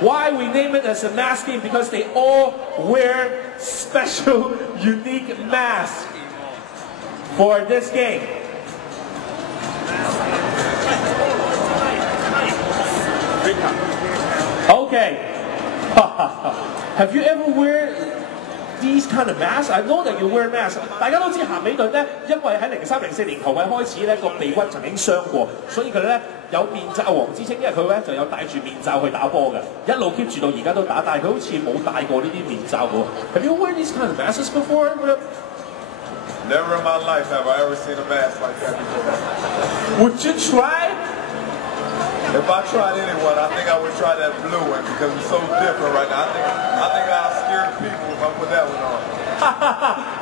Why we name it as a mask game? Because they all wear special, unique masks for this game. Okay. Have you ever wear these kind of masks? I know that you wear masks. 大家都知咸美頓咧，因為喺03、04年球季開始咧個鼻骨曾經傷過，所以佢咧有面罩王之稱，因為佢咧就有戴住面罩去打波嘅，一路 keep 住到而家都打，但係佢好似冇戴過呢啲面罩喎。Have you worn these kind of masks before? Never in my life have I ever seen a mask like that before. Would you try? If I tried anyone, I think I would try that blue one because it's so different right now. I think I'll scare people if I put that one on.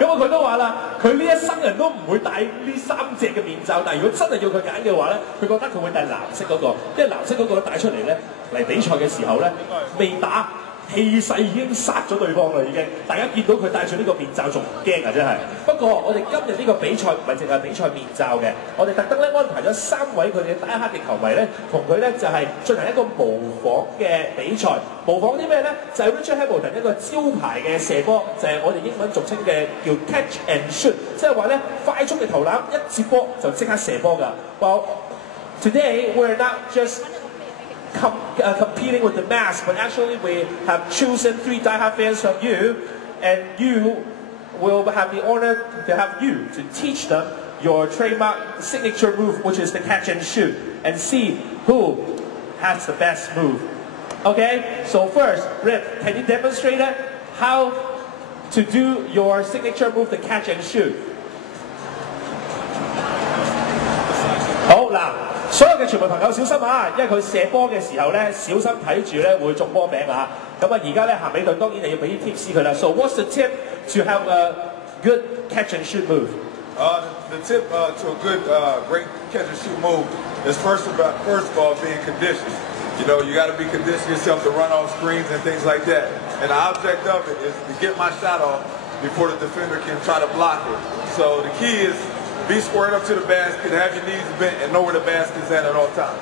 咁佢都話啦，佢呢一生人都唔會戴呢3隻嘅面罩，但係如果真係要佢揀嘅話咧，佢覺得佢會戴藍色嗰個，因為藍色嗰個戴出嚟咧嚟比賽嘅時候咧，未打氣勢已經殺咗對方啦，已經大家見到佢戴住呢個面罩仲唔驚啊！真係。不過我哋今日呢個比賽唔係淨係比賽面罩嘅，我哋特登咧安排咗3位佢哋打黑嘅球迷咧，同佢咧就係進行一個模仿嘅比賽。模仿啲咩咧？就係 Richard Hamilton 一個招牌嘅射波，就係我哋英文俗稱嘅叫 catch and shoot， 即係話咧快速嘅投籃，一接波就即刻射波㗎。Well, today we're not just competing with the mask, but actually we have chosen 3 diehard fans from you, and you will have the honor to have you to teach them your trademark signature move, which is the catch and shoot, and see who has the best move. Okay, so first, Rip, can you demonstrate how to do your signature move, the catch and shoot? 好嗱。所有嘅傳媒朋友小心啊！因為佢射波嘅時候咧，小心睇住咧會中波名啊！咁啊，而家咧咸美頓當然係要俾啲 tips 佢啦。So what's the tip to have a good catch and shoot move? The tip to a good, great catch and shoot move is first of all being conditioned. You know, you got to be conditioning yourself to run off screens and things like that. And the object of it is to get my shot off before the defender can try to block it. So the key is be squared up to the basket, have your knees bent, and know where the basket's at all times.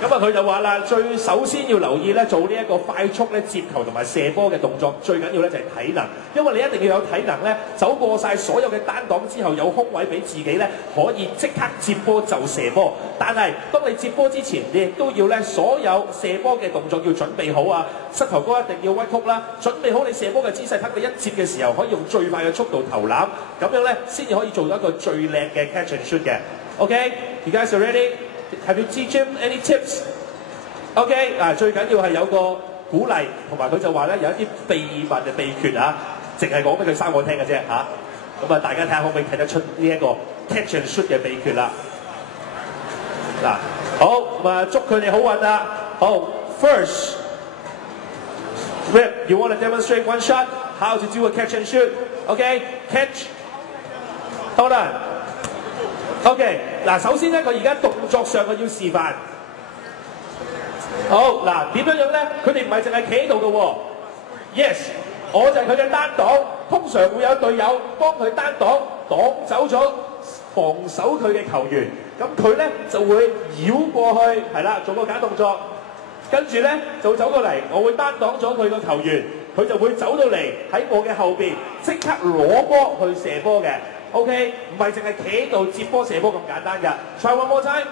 咁啊，佢就話啦，首先要留意咧，做呢一個快速咧接球同埋射波嘅動作，最緊要咧就係體能，因為你一定要有體能咧，走過晒所有嘅單檔之後，有空位俾自己咧可以即刻接波就射波。但係當你接波之前，你亦都要咧所有射波嘅動作要準備好啊，膝頭哥一定要屈曲啦，準備好你射波嘅姿勢，等你一接嘅時候可以用最快嘅速度投籃，咁樣咧先至可以做到一個最靚嘅 catch and shoot 嘅。Okay, you guys are ready? Have you teach him any tips? OK 最緊要係有個鼓勵，同埋佢就話咧有一啲秘密嘅秘訣啊，淨係講俾佢3個聽嘅啫嚇。咁啊，大家睇下可唔可以睇得出呢一個 catch and shoot 嘅秘訣啦？嗱，好咁啊，祝佢哋好運啦！好 ，First, Rip, you want to demonstrate one shot how to do a catch and shoot? OK, catch. Hold on.OK， 嗱，首先咧，佢而家動作上佢要示範。好，嗱，點樣咧？佢哋唔係淨係企喺度嘅喎。Yes， 我就係佢嘅單擋，通常會有隊友幫佢單擋走咗防守佢嘅球員，咁佢咧就會繞過去，係啦，做個假動作，跟住咧就會走過嚟，我會單擋咗佢個球員，佢就會走到嚟喺我嘅後邊，即刻攞波去射波嘅。OK， 唔係淨係企喺度接波射波咁簡單㗎。Try one more time,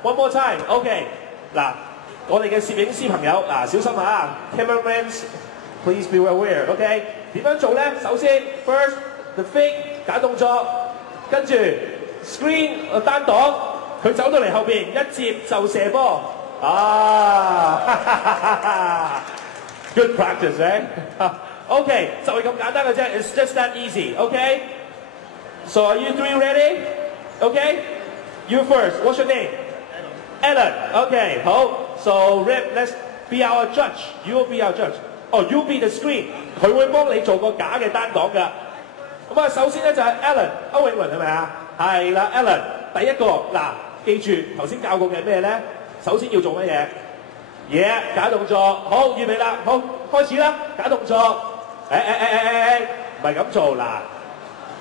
one more time. OK， 嗱，我哋嘅攝影師朋友嗱，小心嚇 ，Cameramans please be aware. OK， 點樣做咧？首先 ，first the fake 假動作，跟住 screen 單擋，佢走到嚟後邊一接就射波。啊 ，good practice 咧。OK， 就係咁簡單嘅啫。It's just that easy. OK。So are you 3 ready? Okay? You first. What's your name? Alan. Okay. 好。So Rip, let's be our judge. You will be our judge. Oh, you be the screen. 佢會幫你做個假嘅單擋㗎。咁啊，首先咧就係 Alan 歐永倫係咪啊？係啦 ，Alan 第一個嗱，記住頭先教過嘅咩咧？首先要做乜嘢？嘢假動作。好，預備啦。好，開始啦。假動作。唔係咁做嗱。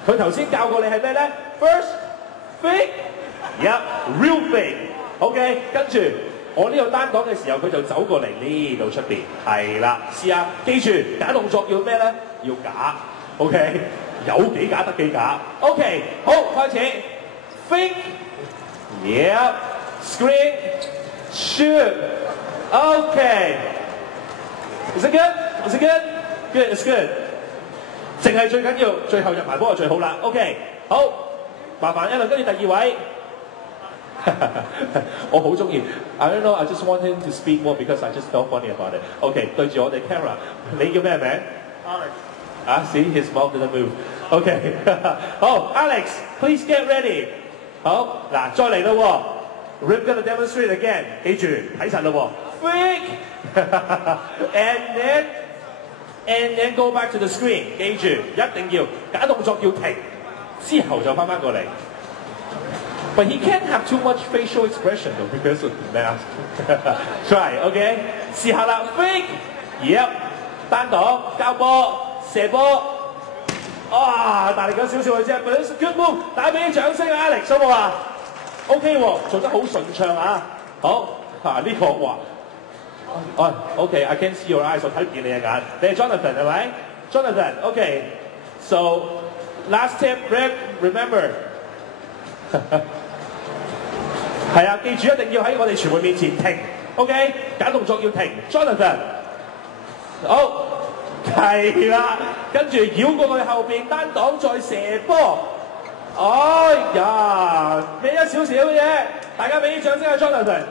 佢頭先教過你係咩咧 ？First fake，real fake。OK， 跟住我呢度單擋嘅時候，佢就走過嚟呢度出邊，係啦，試下記住假動作要咩咧？要假 ，OK， 有幾假得幾假 ，OK， 好開始 ，fake，yeah，screen， shoot，OK，is it good？Is it good？ Good, it's good。淨係最緊要，最後入埋波就最好啦。OK， 好，麻煩一輪跟住第二位。我好中意 ，I don't know, I just want him to speak more because I just felt funny about it. OK， 對住我哋 camera， 你叫咩名 ？Alex。啊 ，see his mouth didn't move. OK， 好 ，Alex，please get ready。好，嗱，再嚟咯喎 ，Rip gonna demonstrate again， 記住睇實咯喎 ，fake，and then go back to the screen， 記住一定要假動作要停，之後就翻過嚟。But he can't have too much facial expression though because of the mask. Try, OK？ 試下啦 ，fake，yep， 單擋交波射波，啊，大力咗少少嘅啫 ，but it's a good move， 打俾啲掌聲啊 ，Alex， 好冇啊 ？OK 喎，做得好順暢啊！好，呢個話，哦 ，OK，I can see your eyes， 我睇唔見你嘅眼，你係 Jonathan 係咪 ？Jonathan，OK，so last tip, remember。係啊，記住一定要喺我哋傳媒面前停 ，OK？ 假動作要停 ，Jonathan， 好，係啦，跟住繞過去後邊單擋再射波，哎呀，咩一少少嘅啫，大家俾啲掌聲啊 ，Jonathan！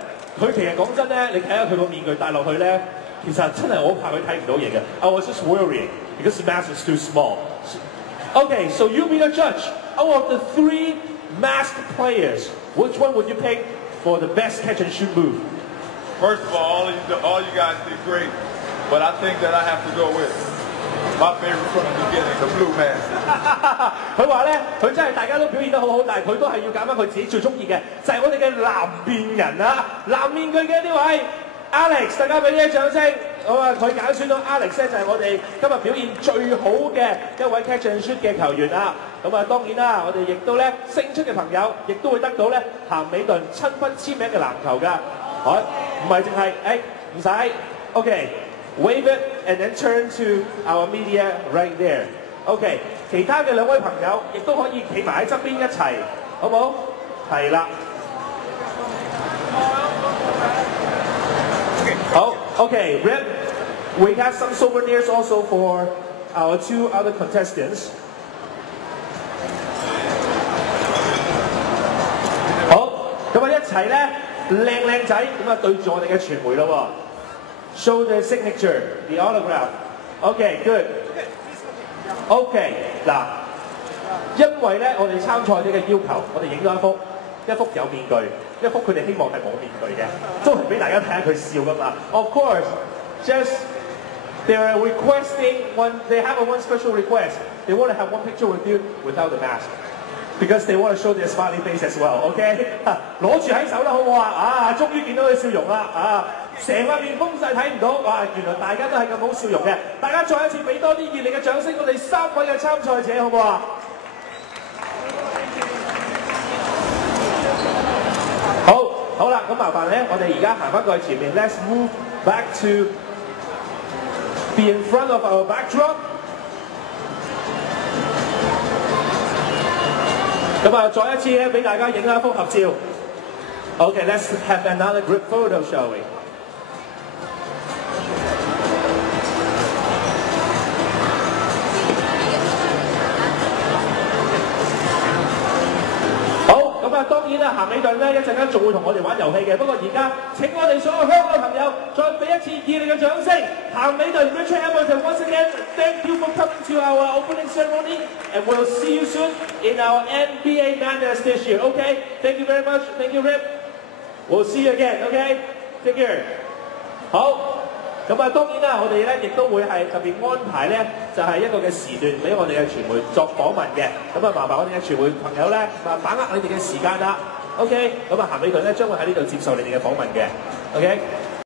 佢其實講真咧，你睇下佢個面具戴落去咧，其實真係我怕佢睇唔到嘢嘅。I was just worried because the mask is too small. Okay, so you be the judge. Out of the 3 masked players, which one would you pick for the best catch and shoot move? First of all you guys did great, but I think that I have to go with my favorite from the beginning, the blue mask. 佢話咧，佢真係大家都表現得好好，但係佢都係要揀翻佢自己最中意嘅，就係我哋嘅藍面人啊，藍面具嘅呢位 Alex， 大家俾啲掌聲。好啊，佢揀選到 Alex 咧，就係我哋今日表現最好嘅一位 catch and shoot 嘅球員啊！咁啊，當然啦，我哋亦都咧勝出嘅朋友，亦都會得到咧咸美頓親筆簽名嘅籃球㗎。好，唔係淨係唔使 ，OK，wave it and then turn to our media right there。OK， 其他嘅兩位朋友亦都可以企埋喺側邊一齊，好冇？係啦。好 ，OK， Rip， we have some souvenirs also for our 2 other contestants。好，咁啊一齊咧靚仔咁啊對住我哋嘅傳媒咯喎 ，show the signature, the autograph。OK, good。OK， 嗱，因為咧我哋參賽者嘅要求，我哋影咗一幅有面具。一幅佢哋希望係冇面具嘅，都係俾大家睇下佢笑噶嘛。Of course, just they are requesting they have one special request. They want to have one picture with you without the mask, because they want to show their smiley face as well. OK， 攞住喺手啦，好唔好啊？啊，終於見到佢笑容啦！啊，成個面風勢睇唔到，哇！原來大家都係咁好笑容嘅。大家再一次俾多啲熱烈嘅掌聲，我哋3位嘅參賽者，好唔好啊？好啦，咁麻煩咧，我哋而家行翻過去前面 ，Let's move back to be in front of our backdrop。咁啊，再一次咧，俾大家影一幅合照。Okay, let's have another group photo, shall we? 當然啦，咸美頓咧一陣間仲會同我哋玩遊戲嘅。不過而家請我哋所有香港嘅朋友再俾一次熱烈嘅掌聲。咸美頓 Richard Hamilton once again, thank you for coming to our opening ceremony, and we'll see you soon in our NBA Madness this year. Okay, thank you very much. Thank you, Rip. We'll see you again. Okay, take care. 好。咁啊，當然啦，我哋咧亦都會係特別安排咧，就係一個嘅時段俾我哋嘅傳媒作訪問嘅。咁啊，麻煩我哋嘅傳媒朋友咧，把握你哋嘅時間啦。OK， 咁啊，咸美頓咧將會喺呢度接受你哋嘅訪問嘅。OK。